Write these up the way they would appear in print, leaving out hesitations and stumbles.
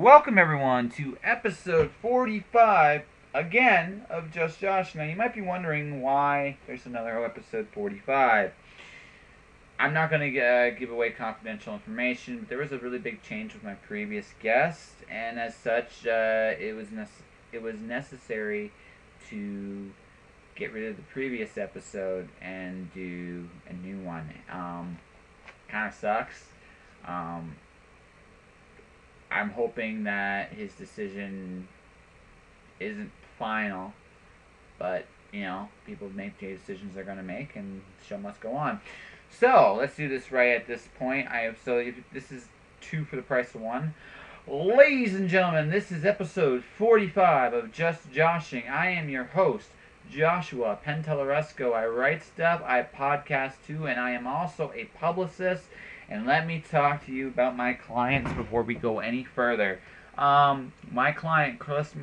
Welcome everyone to episode 45 again of Just Josh. Now you might be wondering why there's another episode 45. I'm not going to give away confidential information, but there was a really big change with my previous guest, and as such, it was necessary to get rid of the previous episode and do a new one. Kind of sucks. I'm hoping that his decision isn't final, but people make the decisions they're going to make, and the show must go on. So let's do this right at this point. If this is 2 for the price of 1. Ladies and gentlemen, this is episode 45 of Just Joshing. I am your host, Joshua Penteleresco. I write stuff, I podcast too, and I am also a publicist. And let me talk to you about my clients before we go any further. My client Chris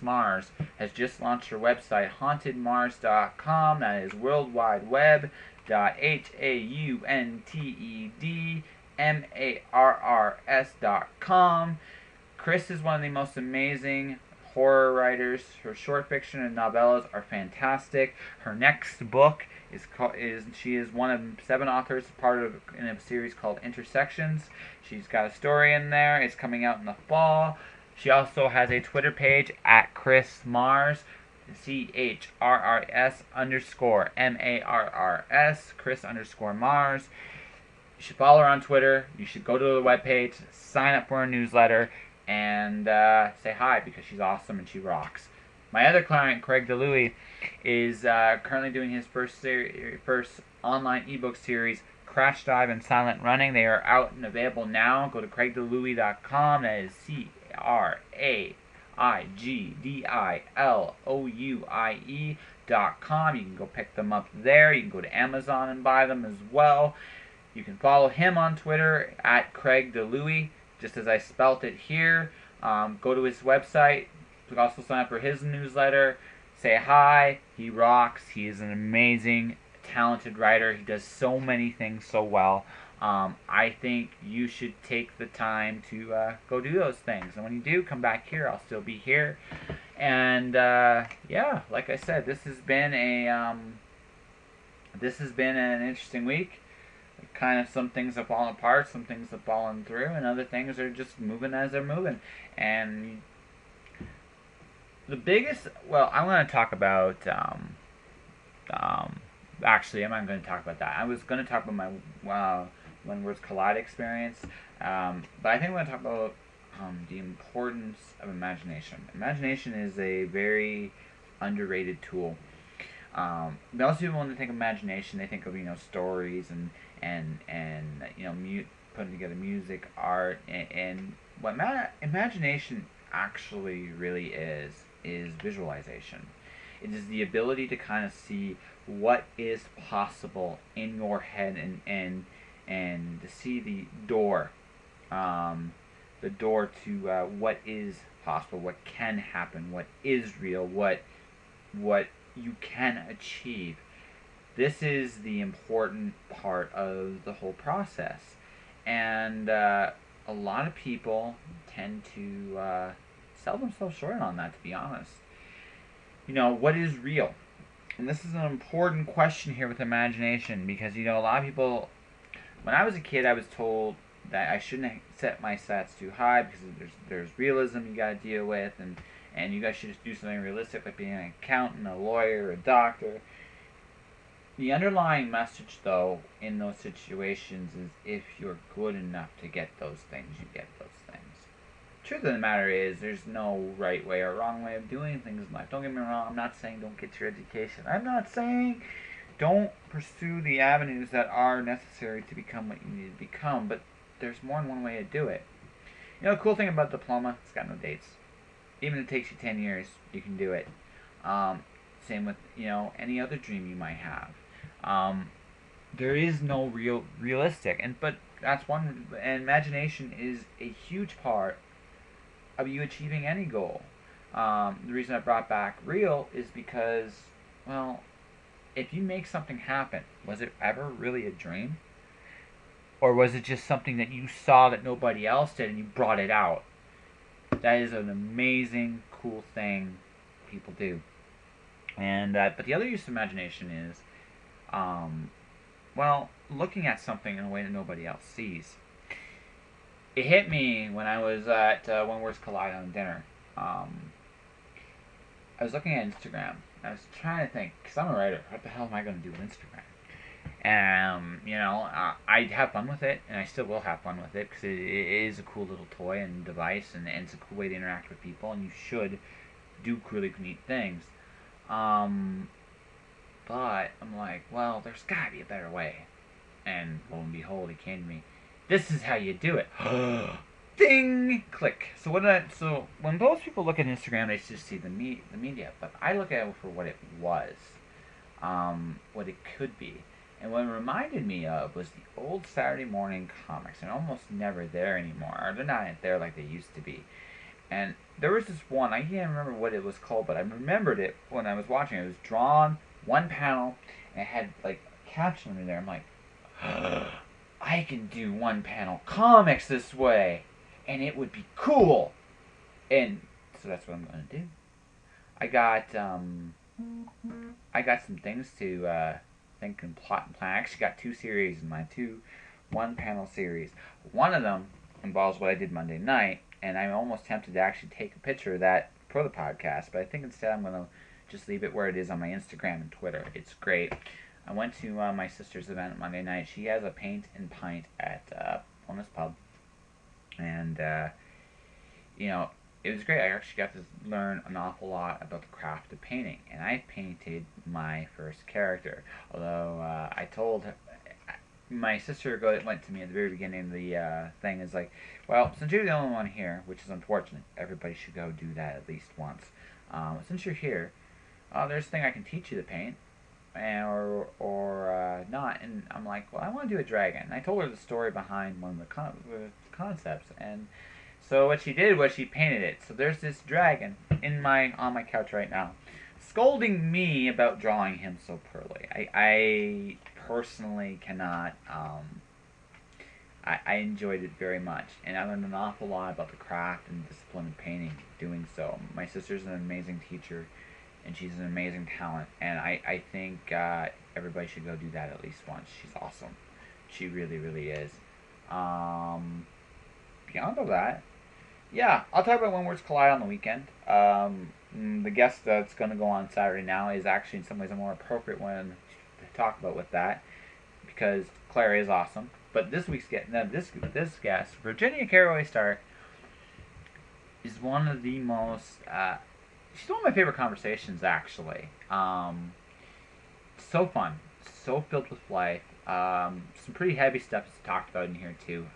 Mars has just launched her website, hauntedmars.com. That is worldwideweb.hauntedmars.com. Chris is one of the most amazing horror writers. Her short fiction and novellas are fantastic. Her next book she is one of 7 authors, in a series called Intersections. She's got a story in there. It's coming out in the fall. She also has a Twitter page at Chris Mars, CHRRS_MARRS, Chris_Mars. You should follow her on Twitter. You should go to the webpage, sign up for her newsletter, and say hi, because she's awesome and she rocks. My other client, Craig DeLuey, is currently doing his first online ebook series, Crash Dive and Silent Running. They are out and available now. Go to craigdelouie.com. That is CRAIGDILOUIE.com. You can go pick them up there. You can go to Amazon and buy them as well. You can follow him on Twitter at Craig DeLuey, just as I spelt it here. Go to his website. You can also sign up for his newsletter. Say hi. He rocks. He is an amazing, talented writer. He does so many things so well. I think you should take the time to go do those things. And when you do, come back here. I'll still be here. And like I said, this has been an interesting week. Kind of, some things have fallen apart, some things have fallen through, and other things are just moving as they're moving. And the biggest, I'm going to talk about, actually, I'm not going to talk about that. I was going to talk about my When Words Collide experience, but I think I'm going to talk about the importance of imagination. Imagination is a very underrated tool. Most people, when they think of imagination, they think of stories and putting together music, art, and what imagination actually really is visualization. It is the ability to kind of see what is possible in your head, and to see the door to what is possible, what can happen, what is real, what you can achieve. This is the important part of the whole process, and a lot of people tend to sell themselves short on that, to be honest. What is real? And this is an important question here with imagination, because a lot of people, when I was a kid, I was told that I shouldn't set my stats too high, because there's realism you got to deal with, and you guys should just do something realistic, like being an accountant, a lawyer, a doctor. The underlying message, though, in those situations is, if you're good enough to get those things, you get those things. Truth of the matter is, there's no right way or wrong way of doing things in life. Don't get me wrong, I'm not saying don't get your education. I'm not saying don't pursue the avenues that are necessary to become what you need to become, but there's more than one way to do it. The cool thing about diploma, it's got no dates. Even if it takes you 10 years, you can do it. Same with, any other dream you might have. There is no realistic, but that's one, and imagination is a huge part of you achieving any goal. The reason I brought back real is because, if you make something happen, was it ever really a dream? Or was it just something that you saw that nobody else did and you brought it out? That is an amazing, cool thing people do. And but the other use of imagination is, well, looking at something in a way that nobody else sees. It hit me when I was at When Words Collide on dinner. I was looking at Instagram. I was trying to think, because I'm a writer, what the hell am I going to do with Instagram? And, I'd have fun with it, and I still will have fun with it, because it is a cool little toy and device, and it's a cool way to interact with people, and you should do really neat things. But I'm like, well, there's got to be a better way. And lo and behold, he came to me. This is how you do it. Ding! Click. So when most people look at Instagram, they just see the media. But I look at it for what it was, what it could be. And what it reminded me of was the old Saturday morning comics. They're almost never there anymore. Or they're not there like they used to be. And there was this one, I can't remember what it was called, but I remembered it when I was watching it. It was drawn, one panel, and it had like a caption in there. I'm like, I can do one panel comics this way, and it would be cool. And so that's what I'm gonna do. I got some things to think and plot and plan. I actually got 2 series in my 2 one-panel series. One of them involves what I did Monday night, and I'm almost tempted to actually take a picture of that for the podcast, but I think instead I'm gonna just leave it where it is on my Instagram and Twitter. It's great. I went to my sister's event Monday night. She has a paint and pint at Bonus Pub, and it was great. I actually got to learn an awful lot about the craft of painting, and I painted my first character. Although I told her, my sister went to me at the very beginning of the thing, is like, well, since you're the only one here, which is unfortunate, everybody should go do that at least once. Since you're here, there's a thing I can teach you to paint, or not. And I'm like, well, I want to do a dragon. And I told her the story behind one of the concepts, and so what she did was she painted it. So there's this dragon on my couch right now, scolding me about drawing him so poorly. I personally cannot. I enjoyed it very much, and I learned an awful lot about the craft and discipline of painting doing so. My sister's an amazing teacher, and she's an amazing talent, and I think everybody should go do that at least once. She's awesome. She really, really is. Beyond all that, yeah, I'll talk about When Words Collide on the weekend. The guest that's going to go on Saturday now is actually in some ways a more appropriate one to talk about with that, because Claire is awesome. But this week's guest, this guest, Virginia Carraway Stark, is one of the most. She's one of my favorite conversations, actually. So fun, so filled with life. Some pretty heavy stuff is talked about in here too.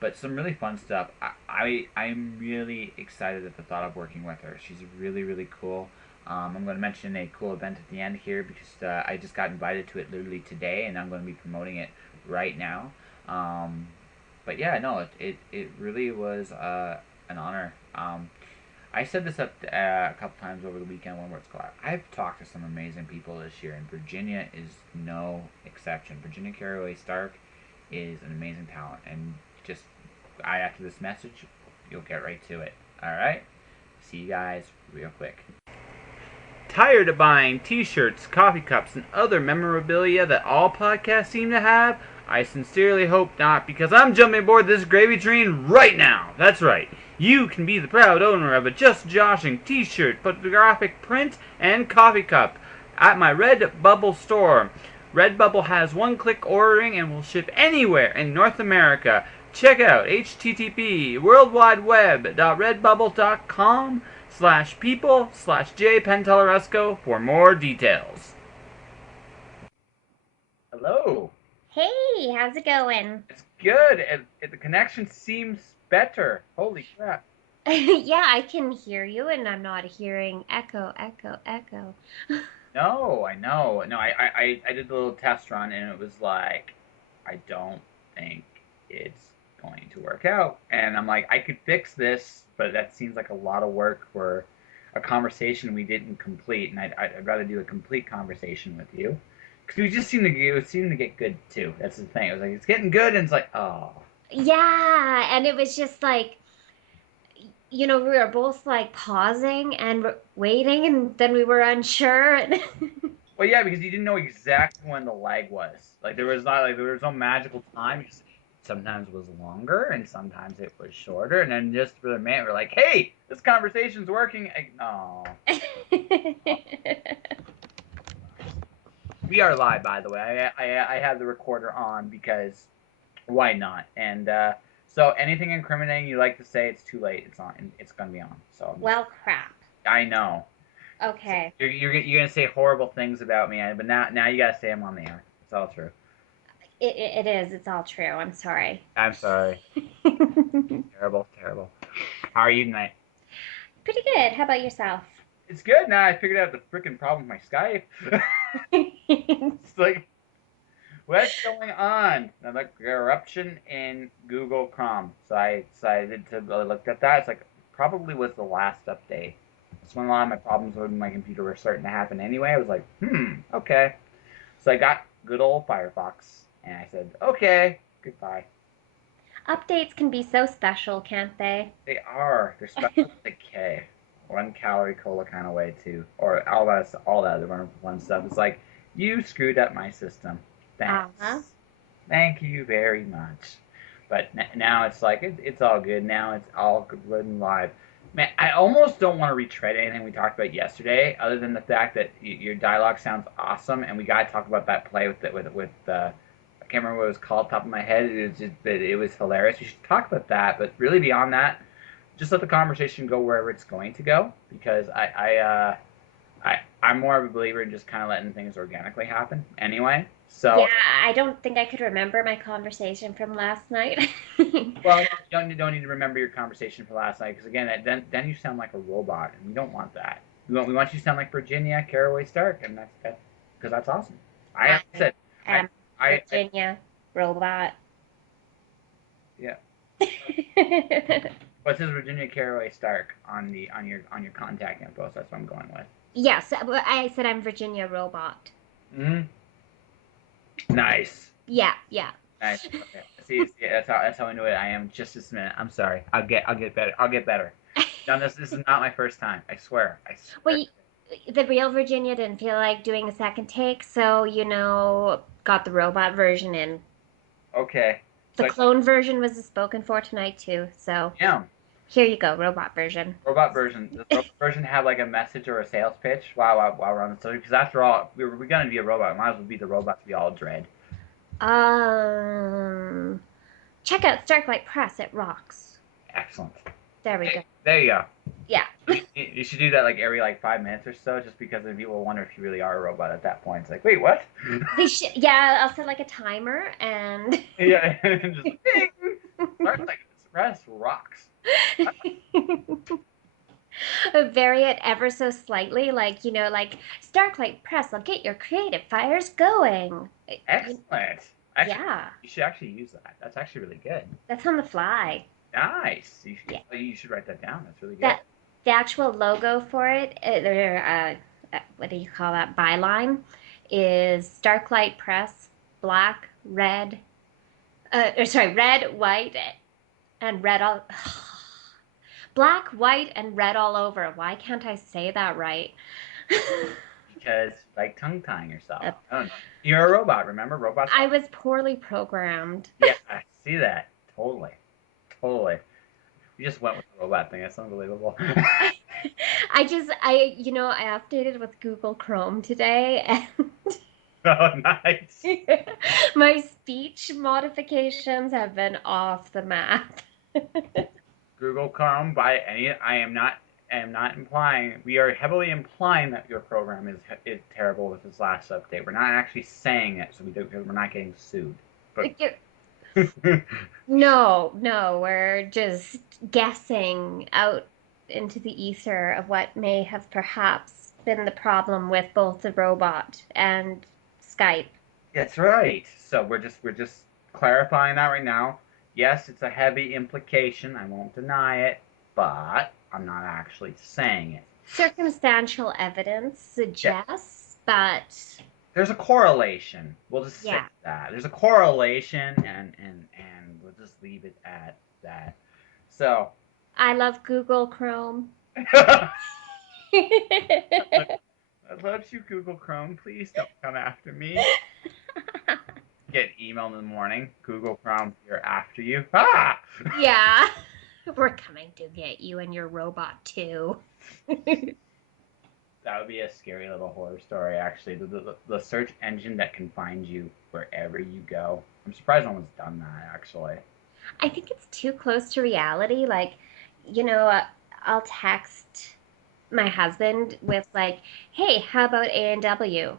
But some really fun stuff. I'm really excited at the thought of working with her. She's really, really cool. I'm going to mention a cool event at the end here, because I just got invited to it literally today, and I'm going to be promoting it right now. But yeah, no, it really was an honor. I said this up a couple times over the weekend when Words Collide. I've talked to some amazing people this year, and Virginia is no exception. Virginia Carraway Stark is an amazing talent, and just after this message, you'll get right to it. Alright? See you guys real quick. Tired of buying t-shirts, coffee cups, and other memorabilia that all podcasts seem to have? I sincerely hope not, because I'm jumping aboard this gravy train right now. That's right. You can be the proud owner of a Just Joshing t-shirt, photographic print, and coffee cup at my Redbubble store. Redbubble has one-click ordering and will ship anywhere in North America. Check out http://worldwideweb.redbubble.com/people/jpenteloresco for more details. Hello. Hey, how's it going? It's good. The connection seems better. Holy crap. Yeah, I can hear you, and I'm not hearing echo, echo, echo. No, I know. No, I did the little test run, and it was like, I don't think it's going to work out. And I'm like, I could fix this, but that seems like a lot of work for a conversation we didn't complete, and I'd rather do a complete conversation with you. Because it seemed to get good too. That's the thing. It was like it's getting good, and it's like, oh. Yeah, and it was just like, we were both like pausing and waiting, and then we were unsure. And Well, yeah, because you didn't know exactly when the lag was. Like there was no magical time. Sometimes it was longer, and sometimes it was shorter, and then just for a minute, we're like, "Hey, this conversation's working." Oh, we are live, by the way. I have the recorder on because why not? And so anything incriminating you like to say, it's too late. It's on. It's gonna be on. So Well, crap. I know. So Okay. you're gonna say horrible things about me, but now you gotta say I'm on the air. It's all true. It is. It's all true. I'm sorry. I'm sorry. Terrible, terrible. How are you tonight? Pretty good. How about yourself? It's good now. I figured out the freaking problem with my Skype. It's like, what's going on? I'm like, eruption in Google Chrome. So I decided to look at that. It's like, probably was the last update. That's when a lot of my problems with my computer were starting to happen anyway. I was like, okay. So I got good old Firefox, and I said, okay, goodbye. Updates can be so special, can't they? They are. They're special with a K. 1 calorie cola kind of way too, or all that other fun stuff. It's like you screwed up my system. Thanks. Uh-huh. Thank you very much. But now it's like it's all good. Now it's all good and live. Man, I almost don't want to retread anything we talked about yesterday, other than the fact that your dialogue sounds awesome, and we got to talk about that play with I can't remember what it was called, top of my head. It was hilarious. We should talk about that, but really beyond that, just let the conversation go wherever it's going to go, because I'm more of a believer in just kind of letting things organically happen anyway. Yeah, So, I don't think I could remember my conversation from last night. well, you don't need to remember your conversation for last night, because again, then you sound like a robot, and we don't want that. We want you to sound like Virginia Carraway Stark, and that's because that's awesome. I I said I am I Virginia robot. yeah. What's his Virginia Carraway Stark on your contact info? So that's what I'm going with. Yes, I said I'm Virginia robot. Hmm. Nice. Yeah, yeah. Nice. Okay. See, that's how I knew it. I am just this minute. I'm sorry. I'll get better. I'll get better. Done this. This is not my first time. I swear. I swear. Well, the real Virginia didn't feel like doing a second take, so got the robot version in. Okay. The So clone version was spoken for tonight too, so yeah, here you go, robot version. robot version. Does the robot version have like a message or a sales pitch? While we're on the subject, because after all, we're gonna be a robot. Might as well be the robots we all dread. Um, Check out Starklight Press. It rocks. Excellent. There we go. There you go. Yeah. You should do that like every like 5 minutes or so, just because then people will wonder if you really are a robot at that point. It's like, wait, what? Yeah, I'll set like a timer and Yeah, just ding. Starts like Express rocks. vary it ever so slightly, like Starklight Press. I'll get your creative fires going. Excellent. Actually, Yeah, you should actually use that. That's actually really good. that's on the fly. Nice. Yeah, You should write that down. That's really good. that the actual logo for it, what do you call that? Byline is Starklight Press, black, red, red, white, and red all. Black, white, and red all over. Why can't I say that right? Because like tongue tying yourself. I don't know. You're a robot. Remember robots? I was poorly programmed. Yeah, I see that. Totally. Totally. You just went with the robot thing. That's unbelievable. I updated with Google Chrome today, and Oh, nice. my speech modifications have been off the map. Google Chrome I am not implying, we are heavily implying that your program is terrible with this last update. We're not actually saying it, so we're not getting sued. But No, we're just guessing out into the ether of what may have perhaps been the problem with both the robot and Skype. that's right. So we're just clarifying that right now. Yes, it's a heavy implication. I won't deny it, but I'm not actually saying it. Circumstantial evidence Yeah. suggests, but there's a correlation. We'll just say Yeah. that there's a correlation, and we'll just leave it at that. So, I love Google Chrome. I love you, Google Chrome. Please don't come after me. Get an email in the morning. Google Chrome, you're after you. Ah! Yeah. We're coming to get you and your robot too. That would be a scary little horror story, actually. The search engine that can find you wherever you go. I'm surprised no one's done that, actually. I think it's too close to reality. Like, you know, I'll text my husband with like, "Hey, how about A&W?"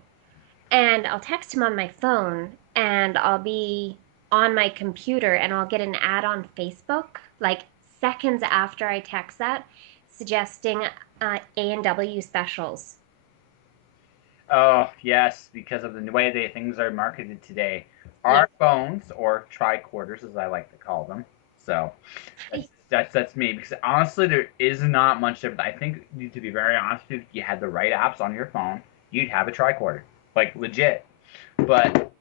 And I'll text him on my phone and I'll be on my computer and I'll get an ad on Facebook like seconds after I text that suggesting A&W specials. Oh, yes, because of the way things are marketed today. Yeah. Our phones, or tricorders as I like to call them. So that's me. Because honestly, there is not much of. I think, to be very honest with you, if you had the right apps on your phone, you'd have a tricorder, like legit. But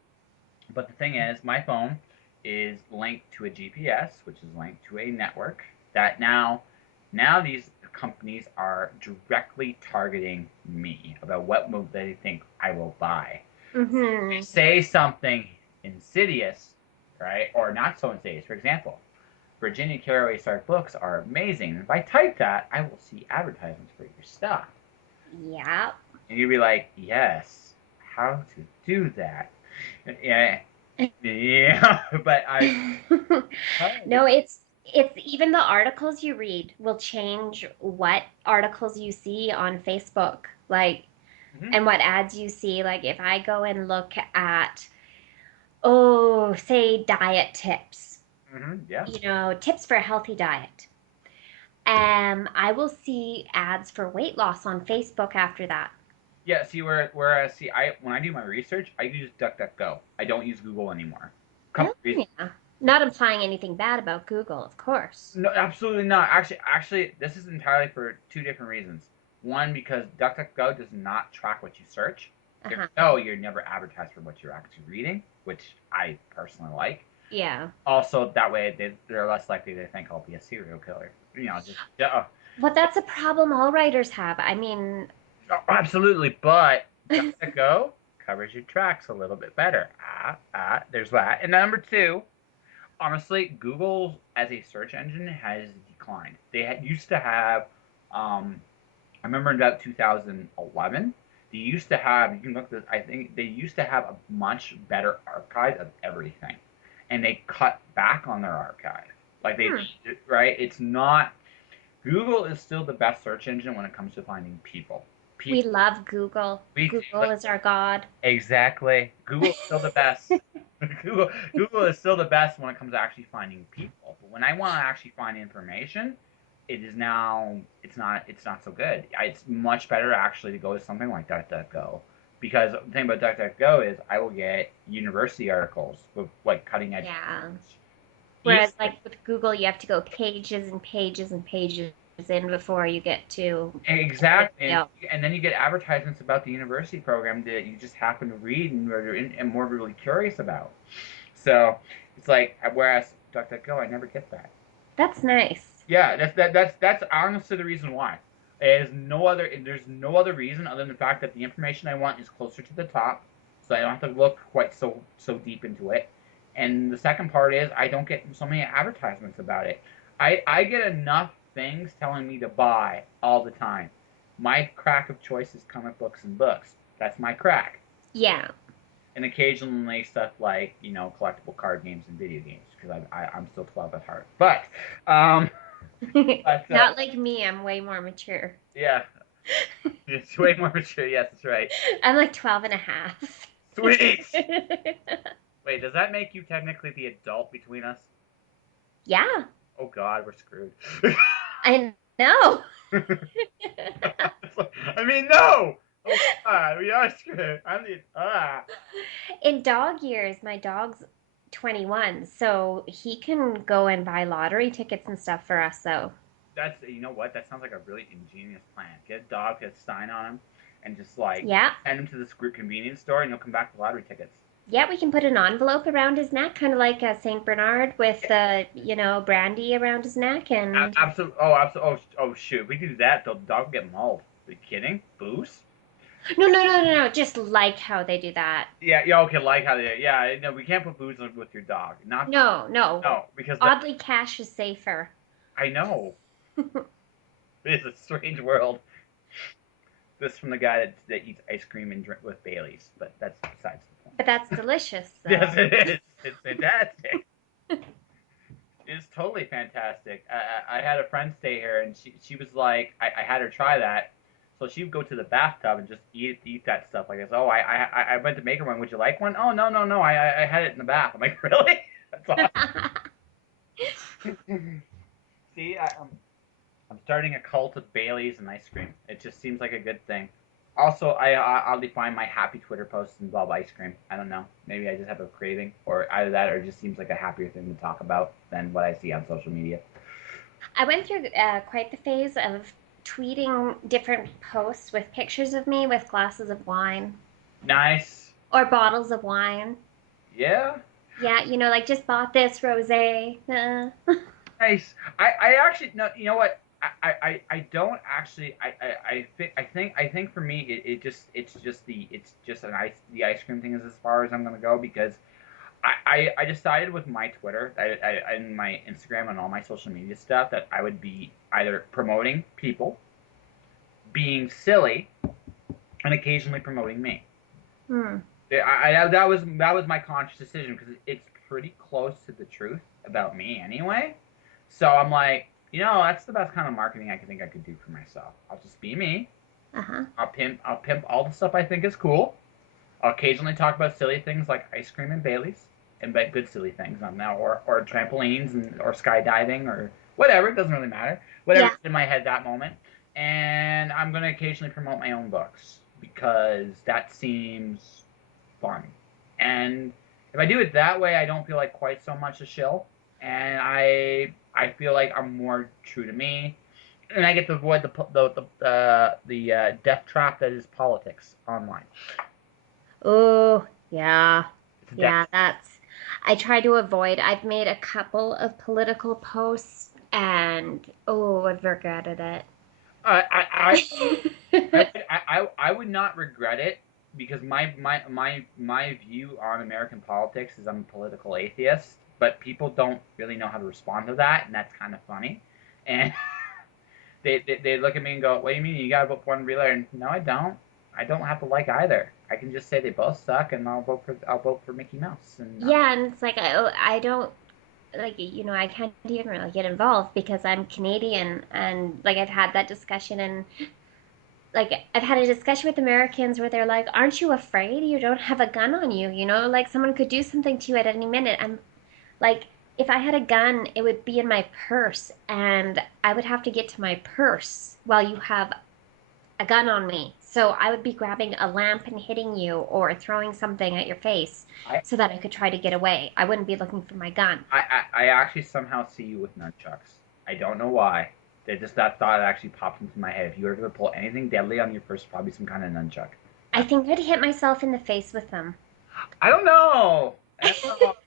the thing is, my phone is linked to a GPS, which is linked to a network that now these companies are directly targeting me about what move they think I will buy. Mm-hmm. Say something insidious, right, or not so insidious. For example, Virginia Carraway Stark books are amazing. If I type that, I will see advertisements for your stuff, Yeah. and you'd be like, "Yes, how to do that?" Yeah, yeah, but I. No, it's even the articles you read will change what articles you see on Facebook. Like Mhm, and what ads you see. Like if I go and look at, oh, say diet tips, yeah. tips for a healthy diet. I will see ads for weight loss on Facebook after that. Yeah, see whereas see I when I do my research, I use DuckDuckGo. I don't use Google anymore. Oh, Couple reasons. yeah. Not implying anything bad about Google, of course. No, absolutely not. Actually, this is entirely for two different reasons. One, because DuckDuckGo does not track what you search. Uh-huh. So you're never advertised for what you're actually reading, which I personally like. Yeah. Also, that way they're less likely to think I'll be a serial killer. Just But that's a problem all writers have. I mean, oh, absolutely. But DuckDuckGo covers your tracks a little bit better. There's that. And number two, honestly, Google as a search engine has declined. They used to have, I remember in about 2011, they used to have, you can look at this, I think they used to have a much better archive of everything. And they cut back on their archive. Like hmm, right? It's not, Google is still the best search engine when it comes to finding people. we People, love Google. we, Google is our god. exactly. Google is still the best. Google is still the best when it comes to actually finding people. But when I want to actually find information, it is now it's not so good. It's much better actually to go to something like DuckDuckGo. Because the thing about DuckDuckGo is I will get university articles with like cutting edge. Yeah. Even Whereas, like with Google, you have to go pages and pages and pages in before you get to the exactly, video. and then you get advertisements about the university program that you just happen to read and more really curious about. So it's like whereas DuckDuckGo, I never get that. That's nice. Yeah, that's honestly the reason why. There's no other reason other than the fact that the information I want is closer to the top, so I don't have to look quite so deep into it. And the second part is I don't get so many advertisements about it. I get enough things telling me to buy all the time. My crack of choice is comic books and books. That's my crack. Yeah. And occasionally stuff like collectible card games and video games because I'm still 12 at heart. Um, but Not like me, I'm way more mature. yeah, it's way more mature. Yes, that's right. I'm like 12 and a half. Sweet. Wait, does that make you technically the adult between us? Yeah, Oh God, we're screwed. I know. I mean, no. Oh God, we are screwed. I'm the In dog years, my dog's 21, so he can go and buy lottery tickets and stuff for us, though. That's what that sounds like a really ingenious plan. Get a dog, get a sign on him, and just like Yeah. send him to this group convenience store, and he'll come back with lottery tickets. Yeah, we can put an envelope around his neck, kind of like a Saint Bernard with brandy around his neck, and Absolutely. Oh, absolutely. Oh, shoot. If we do that, the dog will get mauled. Are you kidding? Booze? no, just like how they do that. Yeah, yeah, okay, like how they, yeah, no, we can't put booze with your dog. Not, No. no, because that, Oddly, cash is safer. I know. It's a strange world. This from the guy that eats ice cream and drink with Baileys, but that's besides the point. But that's delicious, Yes, though. it is. It's fantastic. It's totally fantastic. I had a friend stay here, and she was like, I had her try that. So she would go to the bathtub and just eat that stuff. Like, oh, I went to make her one. Would you like one? Oh, no. I had it in the bath. I'm like, really? That's awesome. See, I'm starting a cult of Baileys and ice cream. It just seems like a good thing. Also, I'll define my happy Twitter posts involve ice cream. I don't know. Maybe I just have a craving, or either that, or it just seems like a happier thing to talk about than what I see on social media. I went through quite the phase of tweeting different posts with pictures of me with glasses of wine Nice. or bottles of wine. Yeah. Yeah, like just bought this rosé. Nice. I actually no. You know what? I don't actually. I think for me it's just the ice cream thing is as far as I'm gonna go because I decided with my Twitter, and my Instagram and all my social media stuff that I would be either promoting people, being silly, and occasionally promoting me. Hmm. That was my conscious decision because it's pretty close to the truth about me anyway. So I'm like, that's the best kind of marketing I think I could do for myself. I'll just be me. Uh-huh. I'll pimp all the stuff I think is cool. I'll occasionally talk about silly things like ice cream and Baileys, and but good silly things on now, or trampolines or skydiving or whatever. It doesn't really matter. Yeah. Whatever's in my head that moment. And I'm gonna occasionally promote my own books because that seems fun. And if I do it that way, I don't feel like quite so much a shill, and I feel like I'm more true to me, and I get to avoid the death trap that is politics online. Oh, yeah. It's a Yeah, death. I try to avoid. I've made a couple of political posts and I've regretted I, I, it. I would not regret it because my view on American politics is I'm a political atheist, but people don't really know how to respond to that, and that's kind of funny. And they look at me and go, "What do you mean you gotta vote for one or the other?" And no, I don't. I don't have to like either. I can just say they both suck, and I'll vote for Mickey Mouse. And Yeah, and it's like I don't like I can't even really get involved because I'm Canadian and like I've had that discussion and like I've had a discussion with Americans where they're like, "Aren't you afraid you don't have a gun on you? Like someone could do something to you at any minute." I'm like, if I had a gun, it would be in my purse and I would have to get to my purse while you have a gun on me. So I would be grabbing a lamp and hitting you or throwing something at your face I, so that I could try to get away. I wouldn't be looking for my gun. I actually somehow see you with nunchucks. I don't know why. That thought actually popped into my head. If you were going to pull anything deadly on your purse, probably some kind of nunchuck. I think I'd hit myself in the face with them. I don't know.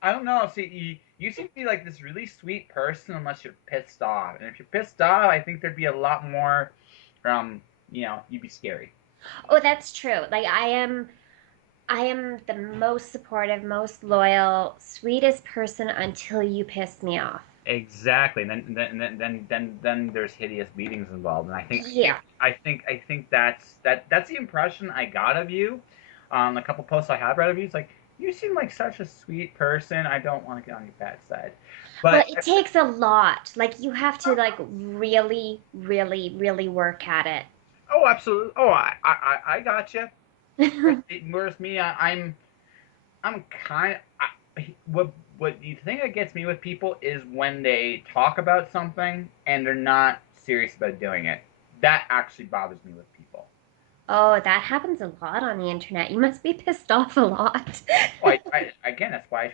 I don't know. See, you seem to be like this really sweet person unless you're pissed off. And if you're pissed off, I think there'd be a lot more, you'd be scary. Oh, that's true. Like I am the most supportive, most loyal, sweetest person until you piss me off. Exactly. And then there's hideous beatings involved. And I think Yeah. that's the impression I got of you. A couple posts I have read of you. It's like you seem like such a sweet person. I don't want to get on your bad side, Well, but it takes a lot. Like you have to like really, really, really work at oh, absolutely. Oh, I got you. it. Whereas me, I'm kind. What you think that gets me with people is when they talk about something and they're not serious about doing it. That actually bothers me with people. Oh, that happens a lot on the internet. You must be pissed off a lot. Well, again, that's why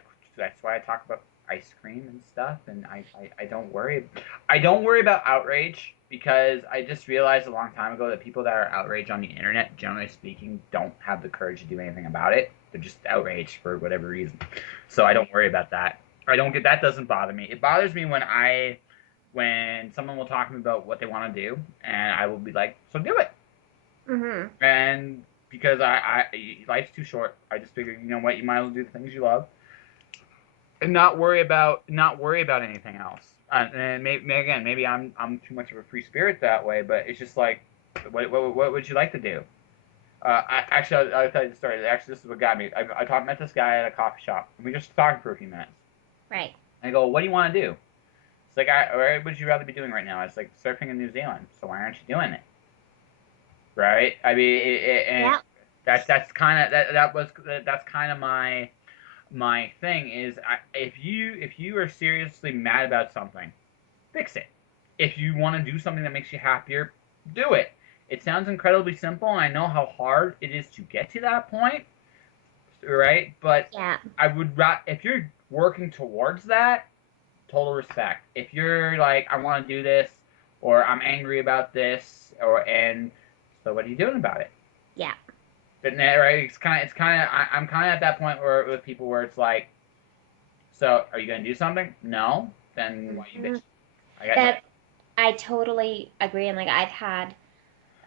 I talk about ice cream and stuff, and I don't worry about outrage because I just realized a long time ago that people that are outraged on the internet, generally speaking, don't have the courage to do anything about it. They're just outraged for whatever reason. So I don't worry about that. I don't get that. Doesn't bother me. It bothers me when someone will talk to me about what they want to do, and I will be like, so do it. Mhm. And because life's too short, I just figured, you know what, you might as well do the things you love and not worry about anything else. And maybe I'm too much of a free spirit that way, but it's just like, what would you like to do? I'll tell you the story. Actually, this is what got me. Met this guy at a coffee shop, and we just talked for a few minutes. Right. And I go, what do you want to do? It's like, what would you rather be doing right now? It's like surfing in New Zealand. So why aren't you doing it? Right? I mean, and Yeah. that's kind of that's kind of my thing is if you are seriously mad about something, fix it. If you want to do something that makes you happier, do it. It sounds incredibly simple, and I know how hard it is to get to that point, right? But Yeah. I would if you're working towards that, total respect. If you're like, I want to do this, or I'm angry about this, and so what are you doing about it? Yeah. But right, I'm kind of at that point where with people where it's like, so are you gonna do something? No, then why you bitch? Mhm. I got no. That I totally agree. And like I've had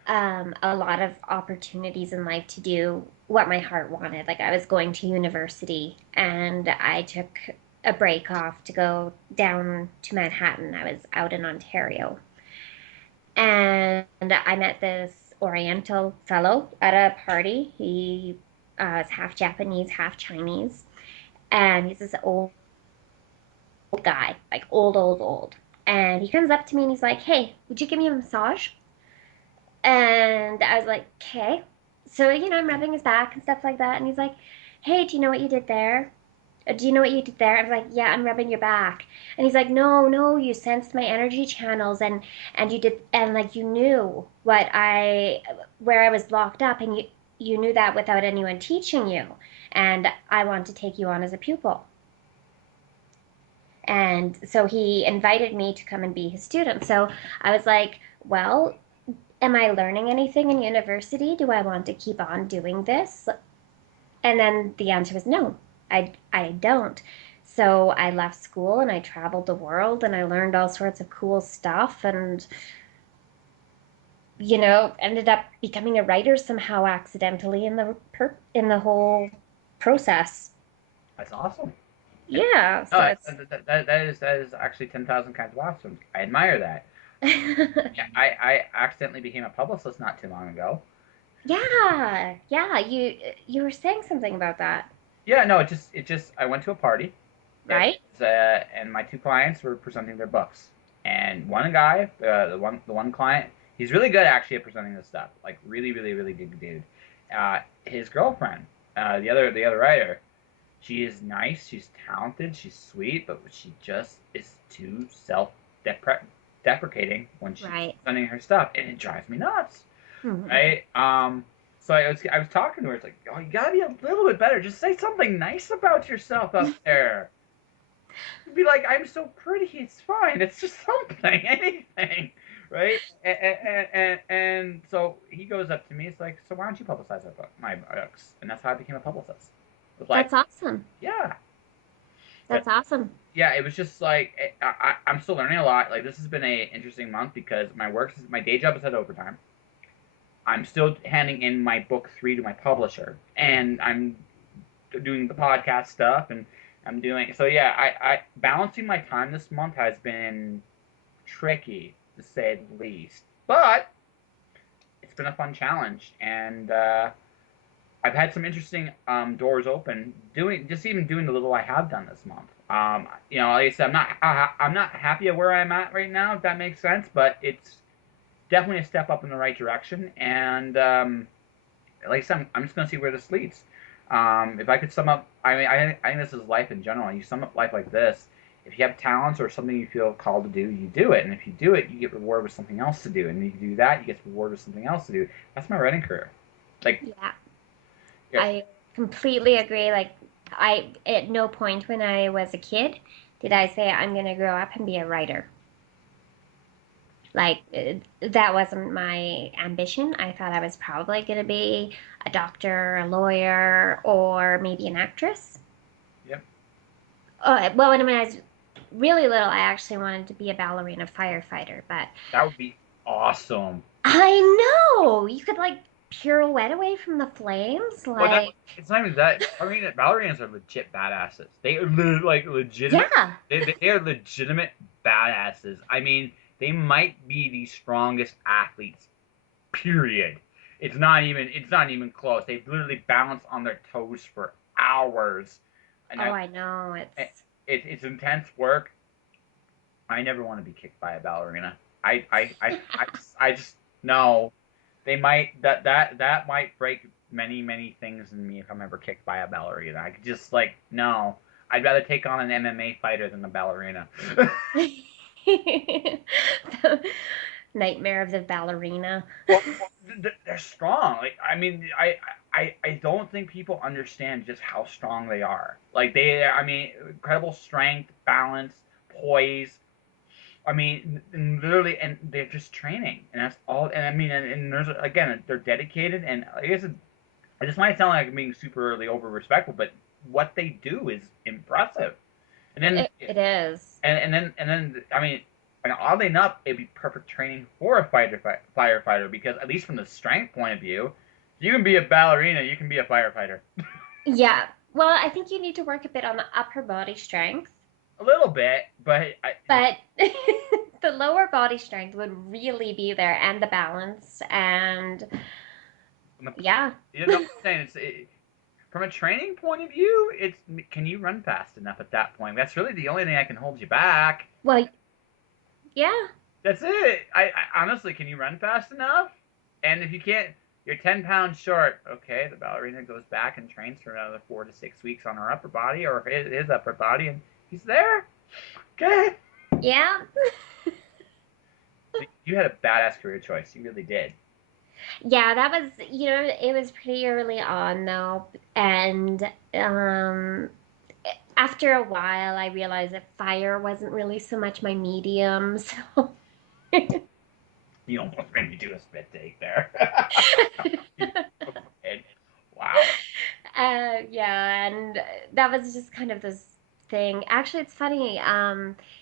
a lot of opportunities in life to do what my heart wanted. Like I was going to university and I took a break off to go down to Manhattan. I was out in Ontario. And I met this Oriental fellow at a party. He is half Japanese, half Chinese. And he's this old guy, like old, old, old. And he comes up to me and he's like, "Hey, would you give me a massage?" And I was like, "Okay." So, I'm rubbing his back and stuff like that. And he's like, "Hey, do you know what you did there? Do you know what you did there?" I was like, "Yeah, I'm rubbing your back." And he's like, "No, no, you sensed my energy channels and you did, and like you knew where I was locked up, and you knew that without anyone teaching you. And I want to take you on as a pupil." And so he invited me to come and be his student. So I was like, "Well, am I learning anything in university? Do I want to keep on doing this?" And then the answer was no, I don't. So I left school and I traveled the world and I learned all sorts of cool stuff and, ended up becoming a writer somehow accidentally in the whole process. That's awesome. Yeah, No, so it's that is actually 10,000 kinds of awesome. I admire that. Yeah, I accidentally became a publicist not too long ago. yeah, yeah, you were saying something about that, Yeah, no, it just I went to a party. It right? was, and my two clients were presenting their books. And one guy, the one client, he's really good actually at presenting this stuff. Like really, really, really good dude. His girlfriend, the other writer, she is nice, she's talented, she's sweet, but she just is too self-deprecating when she's Right. presenting her stuff, and it drives me nuts. Mhm. Right? So I was talking to her. It's like, oh, you gotta be a little bit better. Just say something nice about yourself up there. Be like, I'm so pretty. It's fine. It's just something, anything, right? And so he goes up to me. It's like, so why don't you publicize my books? And that's how I became a publicist. It was like, That's awesome. yeah, but That's awesome. yeah, it was just like I'm still learning a lot. Like this has been a interesting month because my day job is at overtime. I'm still handing in my book 3 to my publisher, and I'm doing the podcast stuff, and I'm doing so. Yeah, I balancing my time this month has been tricky to say the least, but it's been a fun challenge, and I've had some interesting doors open even doing the little I have done this month. Like I said, I'm not happy at where I'm at right now, if that makes sense, but it's definitely a step up in the right direction, and like I said, I'm just gonna see where this leads. If I could sum up, I mean, I think this is life in general. You sum up life like this: if you have talents or something you feel called to do, you do it, and if you do it, you get rewarded with something else to do, and if you do that, you get rewarded with something else to do. That's my writing career. Like, Yeah, yeah, I completely agree. Like, I at no point when I was a kid did I say I'm going to grow up and be a writer. Like, that wasn't my ambition. I thought I was probably going to be a doctor, a lawyer, or maybe an actress. Yep. Well, when I was really little, I actually wanted to be a ballerina firefighter, but That would be awesome. I know you could like pirouette away from the flames, Well, that like it's not even that. Ballerinas are legit badasses. They are like legitimate. yeah. They are legitimate badasses. I mean, they might be the strongest athletes. Period. It's not even close. They literally balance on their toes for hours, and Oh, I know it's intense work. I never want to be kicked by a ballerina. I just no. They might that might break many things in me if I'm ever kicked by a ballerina. I could just like no. I'd rather take on an MMA fighter than a ballerina. the nightmare of the ballerina. Well, they're strong. Like I mean, I don't think people understand just how strong they are. Like I mean, incredible strength, balance, poise. I mean, literally, and they're just training, and that's all. And I mean, and there's again, they're dedicated, and I guess this might sound like I'm being superly over respectful, but what they do is impressive. And then, It is. I mean, and oddly enough, it'd be perfect training for a firefighter because at least from the strength point of view, you can be a ballerina, you can be a firefighter. Yeah. Well, I think you need to work a bit on the upper body strength, A little bit, but but the lower body strength would really be there, and the balance, and yeah. you know what I'm saying? From a training point of view, it's can you run fast enough at that point? That's really the only thing that can hold you back. Well, yeah. That's it. I honestly, can you run fast enough? And if you can't, you're 10 pounds short. Okay, the ballerina goes back and trains for another 4 to 6 weeks on her upper body or his upper body, and he's there. Okay. Yeah. You had a badass career choice. You really did. Yeah, that was, it was pretty early on though. And after a while, I realized that fire wasn't really so much my medium. So, You almost made me do a spit take there. Wow. yeah, and that was just kind of this thing. Actually, it's funny.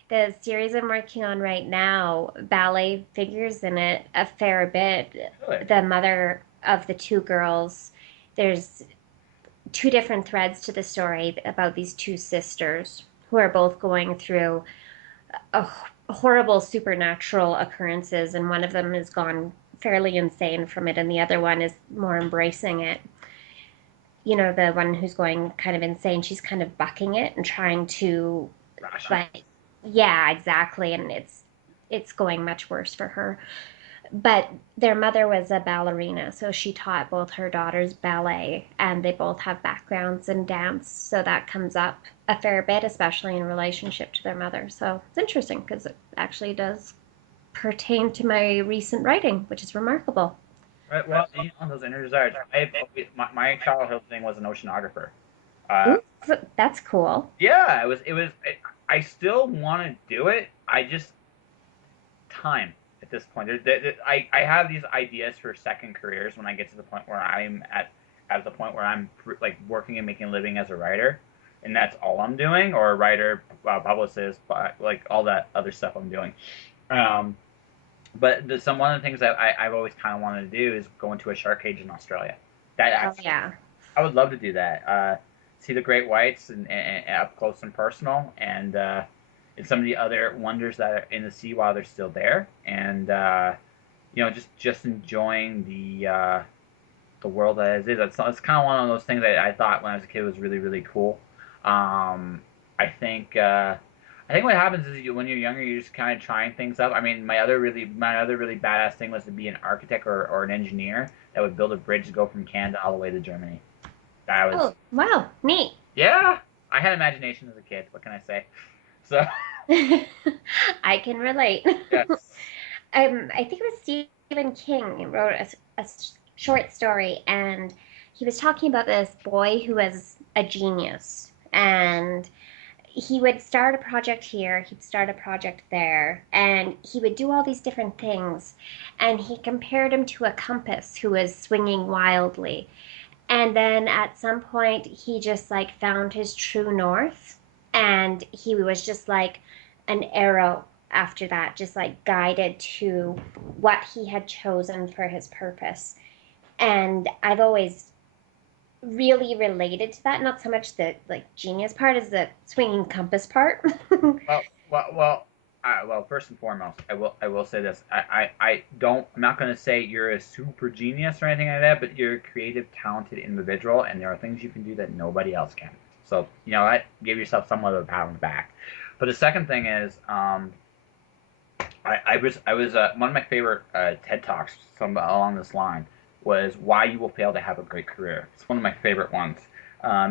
The series I'm working on right now, ballet figures in it a fair bit. Really? The mother of the two girls, there's two different threads to the story about these two sisters who are both going through a horrible supernatural occurrences, and one of them has gone fairly insane from it, and the other one is more embracing it. The one who's going kind of insane, she's kind of bucking it and trying to, Rational. like, yeah, exactly, and it's going much worse for her. But their mother was a ballerina, so she taught both her daughters ballet, and they both have backgrounds in dance, so that comes up a fair bit, especially in relationship to their mother. So it's interesting because it actually does pertain to my recent writing, which is remarkable. Right. Well, those inner desires. My childhood thing was an oceanographer. Uh, Ooh, that's cool. yeah, I still want to do it. I just time at this point. I have these ideas for second careers when I get to the point where I'm at the point where I'm like working and making a living as a writer, and that's all I'm doing, or a writer, publicist, like all that other stuff I'm doing. Um, but one of the things that I've always kind of wanted to do is go into a shark cage in Australia. That Oh actually, yeah. I would love to do that. See the great whites and up close and personal, and some of the other wonders that are in the sea while they're still there, and just enjoying the world as is. That's kind of one of those things that I thought when I was a kid was really cool. I think. I think what happens is when you're younger, you're just kind of trying things up. I mean, my other really badass thing was to be an architect or an engineer that would build a bridge to go from Canada all the way to Germany. That was Oh wow, neat. yeah. I had imagination as a kid. What can I say? So I can relate. yes. I think it was Stephen King wrote a short story, and he was talking about this boy who was a genius, and he would start a project here, he'd start a project there, and he would do all these different things. And he compared him to a compass who was swinging wildly. And then at some point, he just like found his true north, and he was just like an arrow after that, just like guided to what he had chosen for his purpose. And I've always really related to that. Not so much the like genius part as the swinging compass part. Well, well. First and foremost, I will say this. I don't. I'm not going to say you're a super genius or anything like that, but you're a creative, talented individual, and there are things you can do that nobody else can. So you know what? Give yourself somewhat of a pat on the back. But the second thing is, I was one of my favorite TED talks, some along this line, was why you will fail to have a great career. It's one of my favorite ones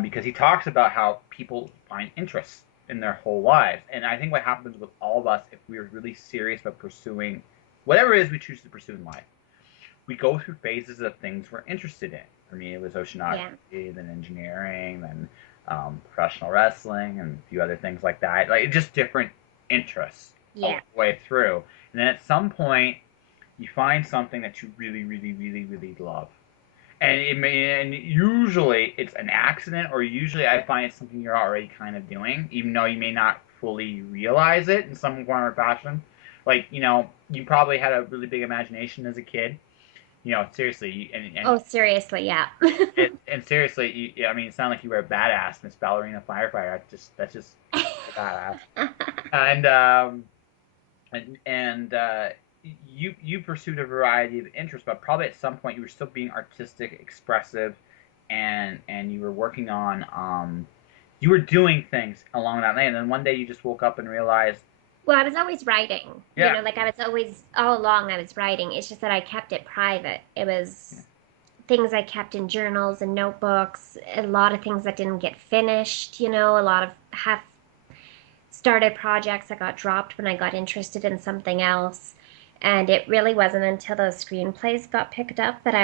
because he talks about how people find interest in their whole lives, and I think what happens with all of us if we're really serious about pursuing whatever it is we choose to pursue in life, we go through phases of things we're interested in. For me, it was oceanography, Yeah. then engineering, then professional wrestling, and a few other things like that. Like just different interests all Yeah. the way through. And then at some point, you find something that you really, really, really, really love. And usually it's an accident, or usually I find it's something you're already kind of doing, even though you may not fully realize it in some form or fashion. Like, you probably had a really big imagination as a kid. Seriously, Oh, seriously, yeah. and seriously, I mean, it sounded like you were a badass, Miss Ballerina Firefighter. That's just badass. And you pursued a variety of interests, but probably at some point you were still being artistic, expressive, and you were working on you were doing things along that lane. And then one day you just woke up and realized, Well, I was always writing. yeah, Like I was always, all along, I was writing. It's just that I kept it private. It yeah, was things I kept in journals and notebooks, a lot of things that didn't get finished, a lot of half started projects that got dropped when I got interested in something else. And it really wasn't until those screenplays got picked up that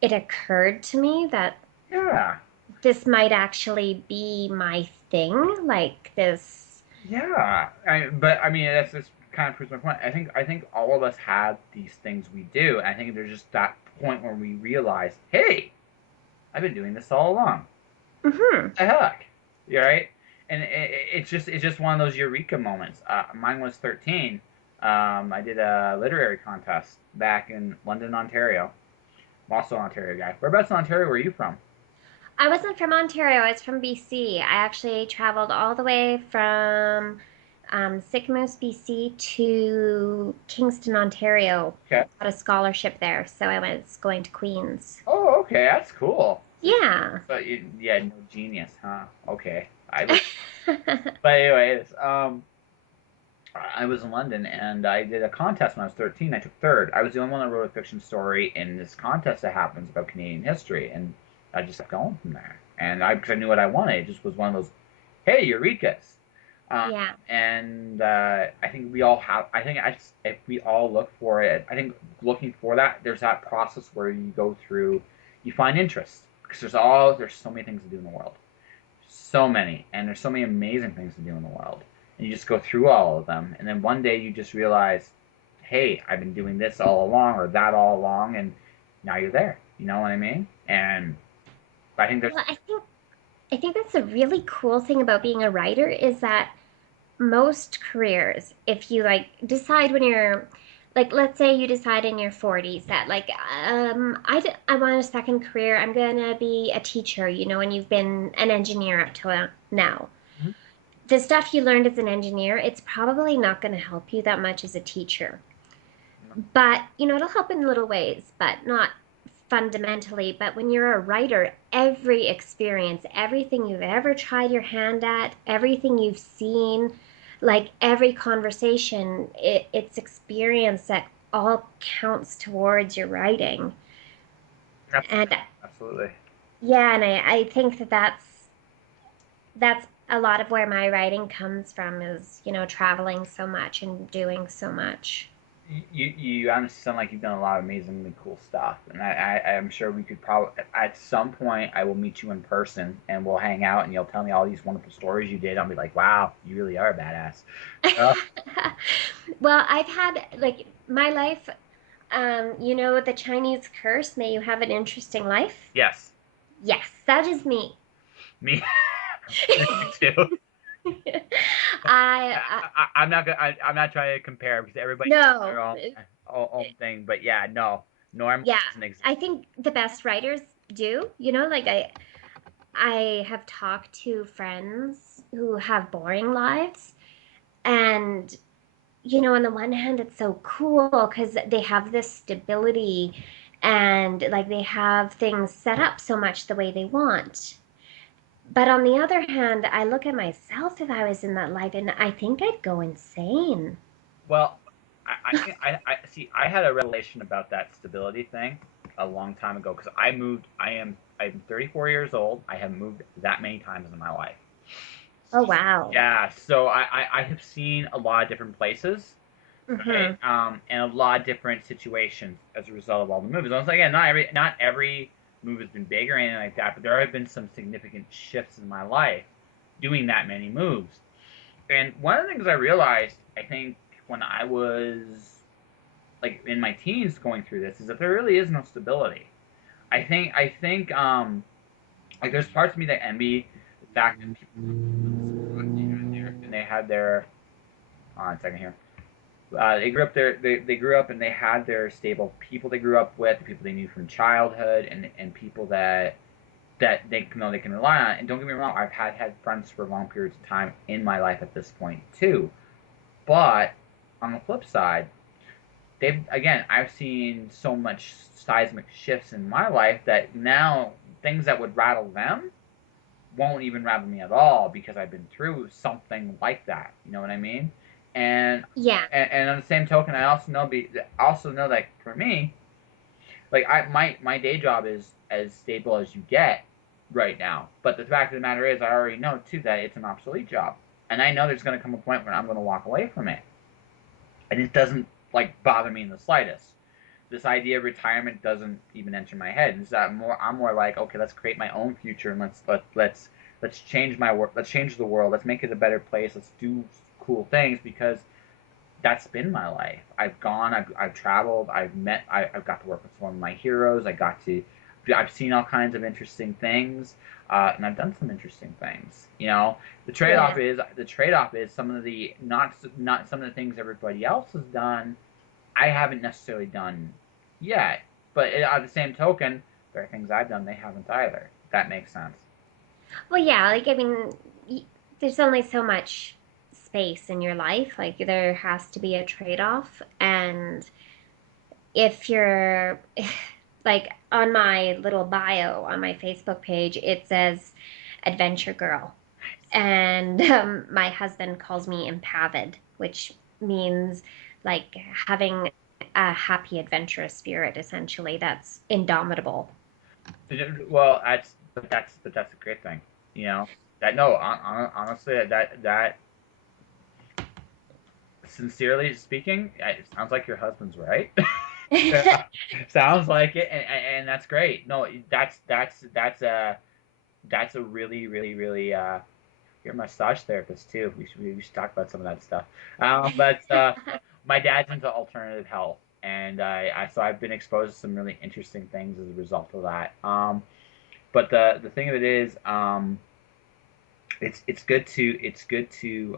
it occurred to me that yeah, this might actually be my thing. Like this. yeah. But I mean, that's kind of proves my point. I think all of us have these things we do, and I think there's just that point where we realize, hey, I've been doing this all along. Mm-hmm. The heck, you right? And it's just one of those eureka moments. Mine was 13. I did a literary contest back in London, Ontario. I'm also an Ontario guy. Whereabouts in Ontario were you from? I wasn't from Ontario, I was from BC. I actually traveled all the way from Sycamore, BC to Kingston, Ontario. Okay. Got a scholarship there, so I was going to Queens. Oh, okay, that's cool. Yeah. But yeah, no genius, huh? Okay. But anyways, I was in London and I did a contest when I was 13. I took third. I was the only one that wrote a fiction story in this contest that happens about Canadian history, and I just kept going from there. And because I knew what I wanted, it just was one of those, hey, eureka's. Yeah. And I think we all have. I think if we all look for it, I think looking for that, there's that process where you go through, you find interest because there's so many things to do in the world, so many, and there's so many amazing things to do in the world, and you just go through all of them, and then one day you just realize, hey, I've been doing this all along or that all along, and now you're there. You know what I mean? And I think there's Well, I think that's a really cool thing about being a writer is that most careers, if you like decide when you're like, let's say you decide in your 40s that like I want a second career, I'm gonna be a teacher, and you've been an engineer up till now. Mhm. The stuff you learned as an engineer, it's probably not going to help you that much as a teacher, but it'll help in little ways, but not fundamentally. But when you're a writer, every experience, everything you've ever tried your hand at, everything you've seen, like every conversation, it's experience that all counts towards your writing. And absolutely. yeah, and I think that's a lot of where my writing comes from is traveling so much and doing so much. You honestly sound like you've done a lot of amazingly cool stuff, and I'm sure we could probably at some point I will meet you in person and we'll hang out and you'll tell me all these wonderful stories you did. I'll be like, wow, you really are a badass. Uh, Well, I've had like my life, you know the Chinese curse, may you have an interesting life? yes, Yes, that is me. me, me too. I, I'm not gonna. I'm not trying to compare because everybody has no. their own thing. But yeah, no, normal Yeah, doesn't exist. I think the best writers do. You know, like I have talked to friends who have boring lives, and you know, on the one hand, it's so cool because they have this stability and like they have things set up so much the way they want. But on the other hand, I look at myself if I was in that life and I think I'd go insane. Well, I think I see. I had a revelation about that stability thing a long time ago because I moved. I'm 34 years old. I have moved that many times in my life. Oh, wow. Yeah, so I have seen a lot of different places, right? Mm-hmm. And a lot of different situations as a result of all the movies. Once again, not every move has been big or anything like that, but there have been some significant shifts in my life doing that many moves. And one of the things I realized, I think, when I was like in my teens going through this, is that there really is no stability. I think like there's parts of me that envy the fact that people and they had their hold on a second here. They grew up there. They grew up and they had their stable people they grew up with, the people they knew from childhood, and people that they know they can rely on. And don't get me wrong, I've had friends for long periods of time in my life at this point too. But on the flip side, I've seen so much seismic shifts in my life that now things that would rattle them won't even rattle me at all because I've been through something like that. You know what I mean? And Yeah. and on the same token, also know that for me, like my day job is as stable as you get right now. But the fact of the matter is, I already know too that it's an obsolete job, and I know there's going to come a point when I'm going to walk away from it, and it doesn't like bother me in the slightest. This idea of retirement doesn't even enter my head. Is that more? I'm more like, okay, let's create my own future and let's change my work. Let's change the world. Let's make it a better place. Let's do cool things because that's been my life. I've gone, I've traveled, I've got to work with some of my heroes. I've seen all kinds of interesting things, and I've done some interesting things. You know, Yeah. the trade off is some of the not some of the things everybody else has done. I haven't necessarily done yet, but at the same token, there are things I've done they haven't either. That makes sense. Well, yeah, like I mean, there's only so much space in your life. Like there has to be a trade-off, and if you're like on my little bio on my Facebook page, it says adventure girl. And my husband calls me impavid, which means like having a happy, adventurous spirit, essentially. That's indomitable. Well, that's a great thing. You know that no, honestly, that sincerely speaking, it sounds like your husband's right. Yeah, sounds like it, and that's great. No, that's a really you're a massage therapist too. We should talk about some of that stuff. But my dad's into alternative health, and so I've been exposed to some really interesting things as a result of that. But the thing of it is, it's good to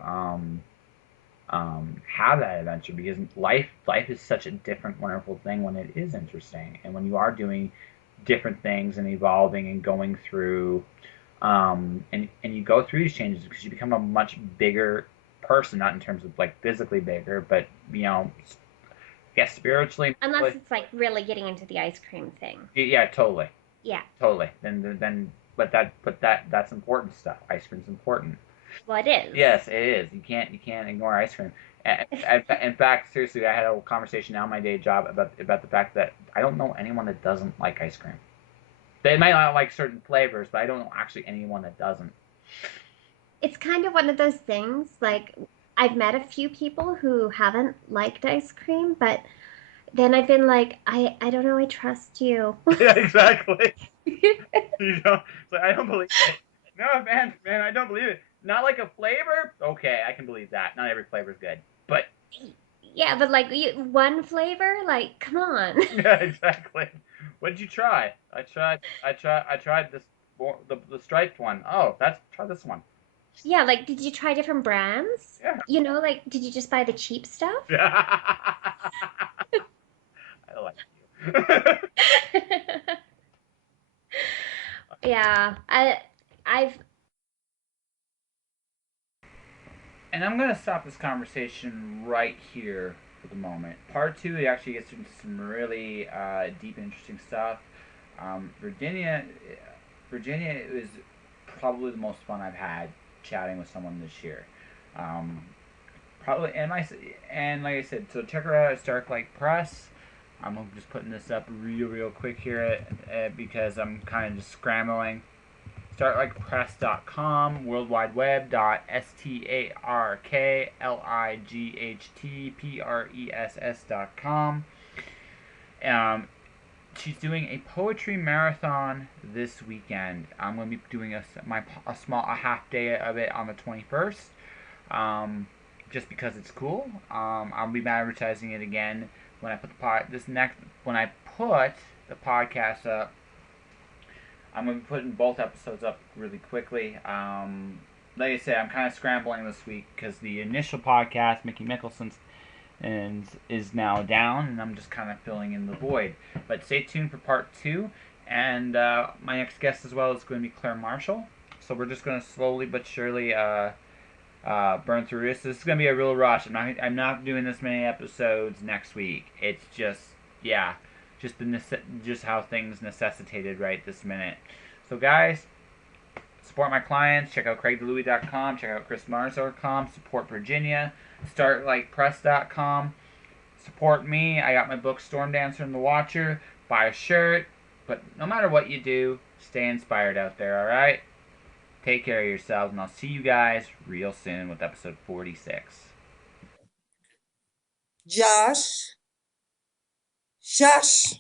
have that adventure because life is such a different, wonderful thing when it is interesting, and when you are doing different things and evolving and going through, and you go through these changes because you become a much bigger person, not in terms of like physically bigger, but you know, I guess spiritually. Unless it's like really getting into the ice cream thing. Yeah, totally, Yeah. totally. But that's important stuff. Ice cream's important. Well, it is. Yes, it is. You can't ignore ice cream. In fact, seriously, I had a conversation now in my day job about the fact that I don't know anyone that doesn't like ice cream. They might not like certain flavors, but I don't know actually anyone that doesn't. It's kind of one of those things like I've met a few people who haven't liked ice cream, but then I've been like, I don't know, I trust you. Yeah, exactly. You know, it's like I don't believe it. No, man, I don't believe it. Not like a flavor. Okay, I can believe that. Not every flavor is good, but Yeah, but like one flavor, like come on. yeah, exactly. What did you try? I tried this the striped one. Oh, that's try this one. Yeah, like did you try different brands? Yeah. You know, like did you just buy the cheap stuff? I like you. Yeah, I've And I'm gonna stop this conversation right here for the moment. Part two, it actually gets into some really deep, interesting stuff. Um, Virginia, Virginia is probably the most fun I've had chatting with someone this year. Um, probably, and like I said, so check her out at Stark Like Press. I'm just putting this up real quick here because I'm kind of just scrambling. Startlikelight.com, World Wide Web starklightpress.com. She's doing a poetry marathon this weekend. I'm going to be doing a half day of it on the 21st, just because it's cool. I'll be advertising it again when I put the podcast up. I'm going to be putting both episodes up really quickly. Like I said, I'm kind of scrambling this week because the initial podcast, Mickey Mickelson's, is now down, and I'm just kind of filling in the void. But stay tuned for part two, and my next guest as well is going to be Claire Marshall. So we're just going to slowly but surely burn through this. This is going to be a real rush. I'm not doing this many episodes next week. It's just, yeah, just how things necessitated right this minute. So guys, support my clients. Check out craigdelouis.com. Check out chrismars.com. Support Virginia. Startlightpress.com. Support me. I got my book Storm Dancer and the Watcher. Buy a shirt. But no matter what you do, stay inspired out there, alright? Take care of yourselves, and I'll see you guys real soon with episode 46. Josh, shush.